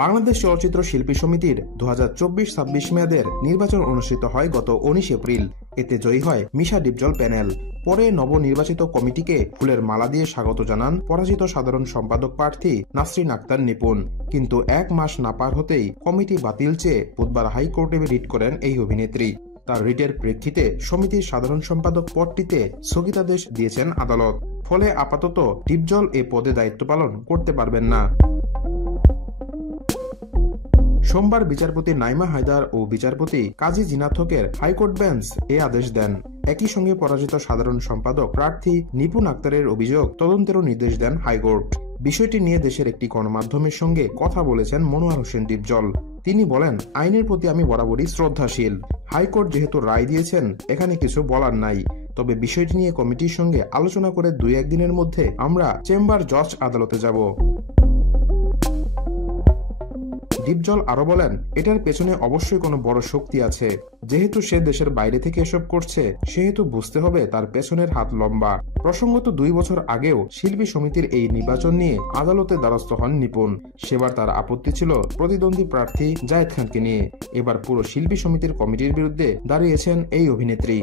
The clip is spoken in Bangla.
বাংলাদেশ চলচ্চিত্র শিল্পী সমিতির 2024-26 মেয়াদের নির্বাচন অনুষ্ঠিত হয় গত 19 এপ্রিল। এতে জয়ী হয় মিশা ডিপজল প্যানেল। পরে নবনির্বাচিত কমিটিকে ফুলের মালা দিয়ে স্বাগত জানান পরাজিত সাধারণ সম্পাদক প্রার্থী নাসরিন আক্তার নিপুণ। কিন্তু 1 মাস না পার হতেই কমিটি বাতিল চেয়ে বুধবার হাইকোর্টে রিট করেন এই অভিনেত্রী। তার রিটের প্রেক্ষিতে সমিতির সাধারণ সম্পাদক পদটিতে স্থগিতাদেশ দিয়েছেন আদালত। ফলে আপাতত ডিপজল এ পদে দায়িত্ব পালন করতে পারবেন না। সোমবার বিচারপতি নাইমা হায়দার ও বিচারপতি কাজী জিনাত হকের হাইকোর্ট বেঞ্চ এ আদেশ দেন। একই সঙ্গে পরাজিত সাধারণ সম্পাদক প্রার্থী নিপুণ আক্তারের অভিযোগ তদন্তেরও নির্দেশ দেন হাইকোর্ট। বিষয়টি নিয়ে দেশের একটি গণমাধ্যমের সঙ্গে কথা বলেছেন মনোয়ার হোসেন ডিপজল। তিনি বলেন, আইনের প্রতি আমি বরাবরই শ্রদ্ধাশীল। হাইকোর্ট যেহেতু রায় দিয়েছেন, এখানে কিছু বলার নাই। তবে বিষয়টি নিয়ে কমিটির সঙ্গে আলোচনা করে 2-1 দিনের মধ্যে আমরা চেম্বার জজ আদালতে যাব। ডিপজল আরো বলেন, এটার পেছনে অবশ্যই কোনো বড় শক্তি আছে। যেহেতু সে দেশের বাইরে থেকে এসব করছে, সেহেতু বুঝতে হবে তার পেছনের হাত লম্বা। প্রসঙ্গত 2 বছর আগেও শিল্পী সমিতির এই নির্বাচন নিয়ে আদালতে দ্বারস্থ হন নিপুণ। সেবার তার আপত্তি ছিল প্রতিদ্বন্দ্বী প্রার্থী জায়েদ খানকে নিয়ে। এবার পুরো শিল্পী সমিতির কমিটির বিরুদ্ধে দাঁড়িয়েছেন এই অভিনেত্রী।